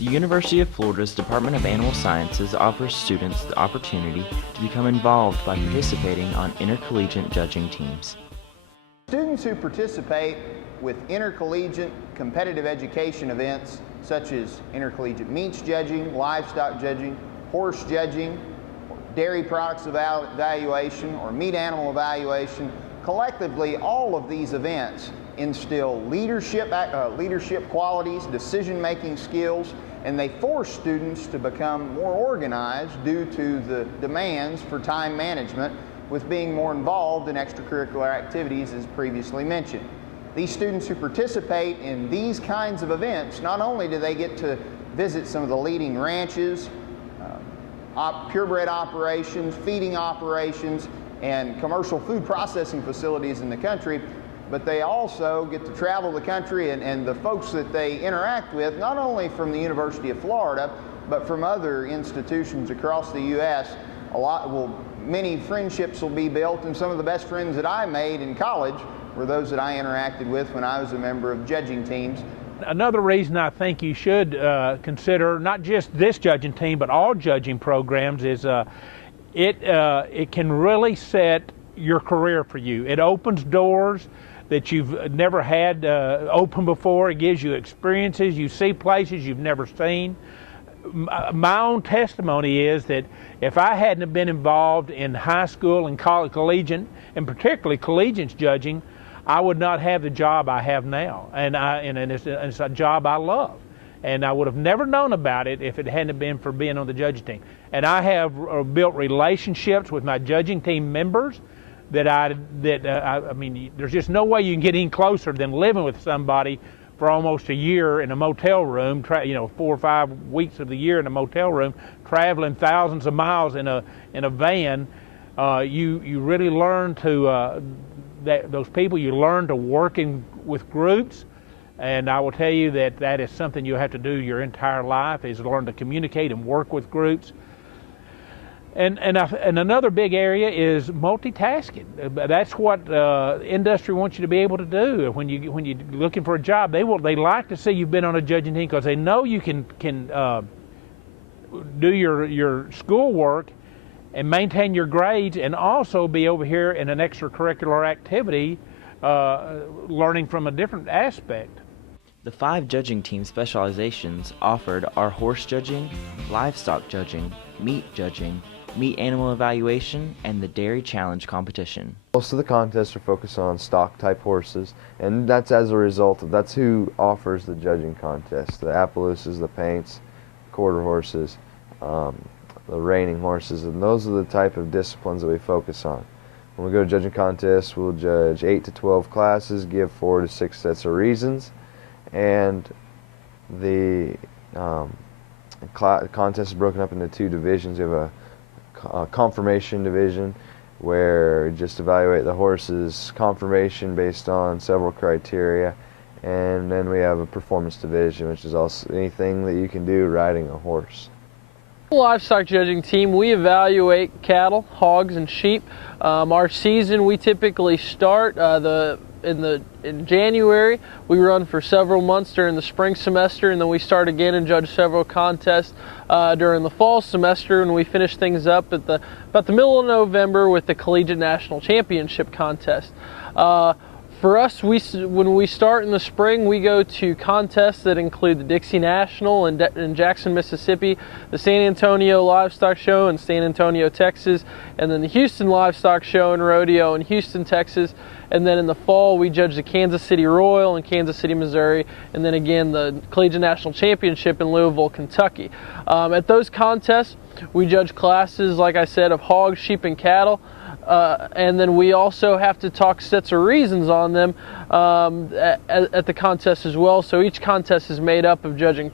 The University of Florida's Department of Animal Sciences offers students the opportunity to become involved by participating on intercollegiate judging teams. Students who participate with intercollegiate competitive education events such as intercollegiate meats judging, livestock judging, horse judging, dairy products evaluation, or meat animal evaluation, collectively all of these events instill leadership qualities, decision-making skills, and they force students to become more organized due to the demands for time management with being more involved in extracurricular activities as previously mentioned. These students who participate in these kinds of events, not only do they get to visit some of the leading ranches, purebred operations, feeding operations, and commercial food processing facilities in the country, but they also get to travel the country and the folks that they interact with, not only from the University of Florida, but from other institutions across the U.S. Many friendships will be built, and some of the best friends that I made in college were those that I interacted with when I was a member of judging teams. Another reason I think you should consider not just this judging team, but all judging programs is it can really set your career for you. It opens doors that you've never had open before. It gives you experiences. You see places you've never seen. My own testimony is that if I hadn't have been involved in high school and college collegiate, and particularly collegiate judging, I would not have the job I have now, and it's a job I love. And I would have never known about it if it hadn't been for being on the judging team. And I have built relationships with my judging team members that I mean, there's just no way you can get any closer than living with somebody for almost a year in a motel room, 4 or 5 weeks of the year in a motel room, traveling thousands of miles in a van. You really learn to those people. You learn to work with groups, and I will tell you that is something you have to do your entire life, is learn to communicate and work with groups. And another big area is multitasking. That's what industry wants you to be able to do. When you're looking for a job, they like to see you've been on a judging team, because they know you can do your schoolwork and maintain your grades, and also be over here in an extracurricular activity, learning from a different aspect. The 5 judging team specializations offered are horse judging, livestock judging, meat judging, meat animal evaluation, and the dairy challenge competition. Most of the contests are focused on stock type horses, and that's as a result of that's who offers the judging contest: the Appaloosas, the Paints, quarter horses, the reining horses, and those are the type of disciplines that we focus on. When we go to judging contests, we'll judge 8 to 12 classes, give 4 to 6 sets of reasons, and the contest is broken up into 2 divisions. We have a conformation division, where we just evaluate the horse's conformation based on several criteria, and then we have a performance division, which is also anything that you can do riding a horse. Livestock judging team, we evaluate cattle, hogs, and sheep. Our season, we typically start in January. We run for several months during the spring semester, and then we start again and judge several contests during the fall semester, and we finish things up at about the middle of November with the Collegiate National Championship contest. For us, when we start in the spring, we go to contests that include the Dixie National in Jackson, Mississippi, the San Antonio Livestock Show in San Antonio, Texas, and then the Houston Livestock Show and Rodeo in Houston, Texas. And then in the fall, we judge the Kansas City Royal in Kansas City, Missouri, and then again the Collegiate National Championship in Louisville, Kentucky. At those contests, we judge classes, like I said, of hogs, sheep, and cattle. And then we also have to talk sets of reasons on them at the contest as well. So each contest is made up of judging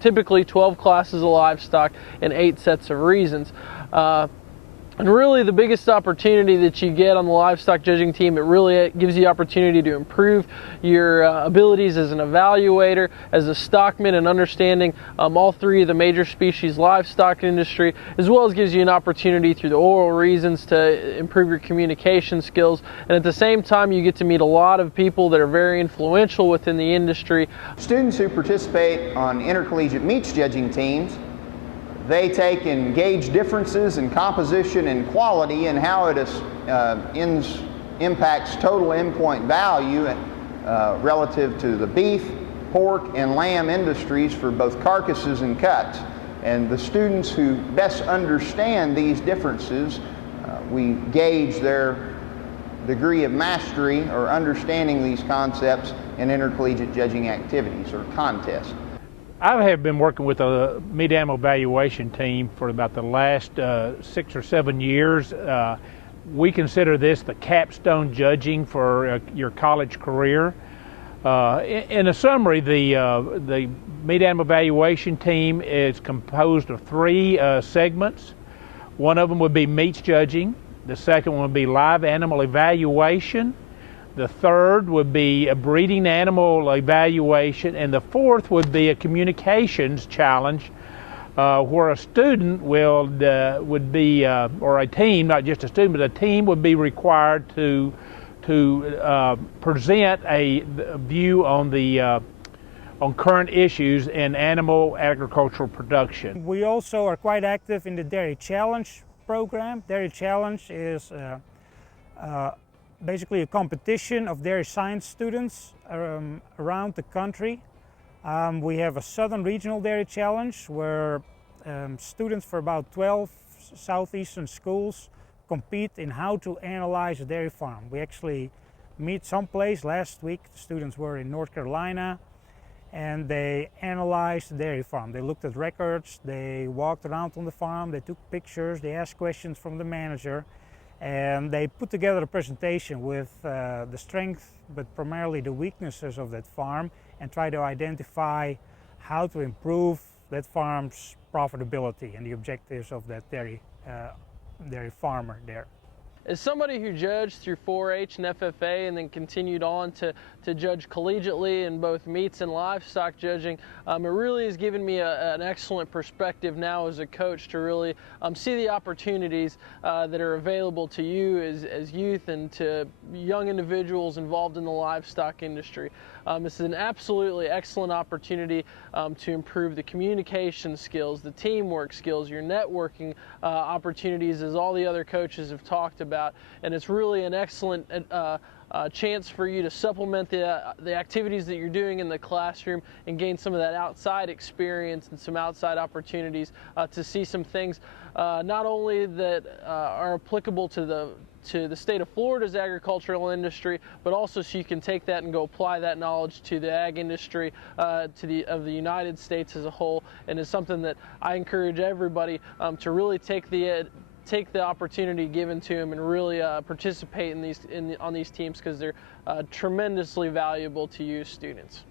typically 12 classes of livestock and 8 sets of reasons. And really the biggest opportunity that you get on the livestock judging team, it really gives you the opportunity to improve your abilities as an evaluator, as a stockman, and understanding all three of the major species livestock industry, as well as gives you an opportunity through the oral reasons to improve your communication skills. And at the same time, you get to meet a lot of people that are very influential within the industry. Students who participate on intercollegiate meats judging teams, they take and gauge differences in composition and quality and how it impacts total endpoint value relative to the beef, pork, and lamb industries for both carcasses and cuts. And the students who best understand these differences, we gauge their degree of mastery or understanding these concepts in intercollegiate judging activities or contests. I have been working with a meat animal evaluation team for about the last 6 or 7 years. We consider this the capstone judging for your college career. In a summary, the meat animal evaluation team is composed of 3 segments. One of them would be meats judging. The second one would be live animal evaluation. The third would be a breeding animal evaluation, and the fourth would be a communications challenge, where a student would be, or a team, not just a student, but a team would be required to present a view on current issues in animal agricultural production. We also are quite active in the Dairy Challenge program. Dairy Challenge is basically a competition of dairy science students around the country. We have a Southern Regional Dairy Challenge where students for about 12 southeastern schools compete in how to analyze a dairy farm. We actually meet someplace. Last week the students were in North Carolina and they analyzed the dairy farm. They looked at records, they walked around on the farm, they took pictures, they asked questions from the manager, and they put together a presentation with the strengths but primarily the weaknesses of that farm and try to identify how to improve that farm's profitability and the objectives of that dairy farmer there. As somebody who judged through 4-H and FFA and then continued on to judge collegiately in both meats and livestock judging, it really has given me an excellent perspective now as a coach to really see the opportunities that are available to you as youth and to young individuals involved in the livestock industry. This is an absolutely excellent opportunity to improve the communication skills, the teamwork skills, your networking opportunities, as all the other coaches have talked about. And it's really an excellent chance for you to supplement the activities that you're doing in the classroom and gain some of that outside experience and some outside opportunities to see some things not only that are applicable to the state of Florida's agricultural industry, but also so you can take that and go apply that knowledge to the ag industry of the United States as a whole. And it's something that I encourage everybody to really take the opportunity given to them and really participate on these teams, because they're tremendously valuable to you students.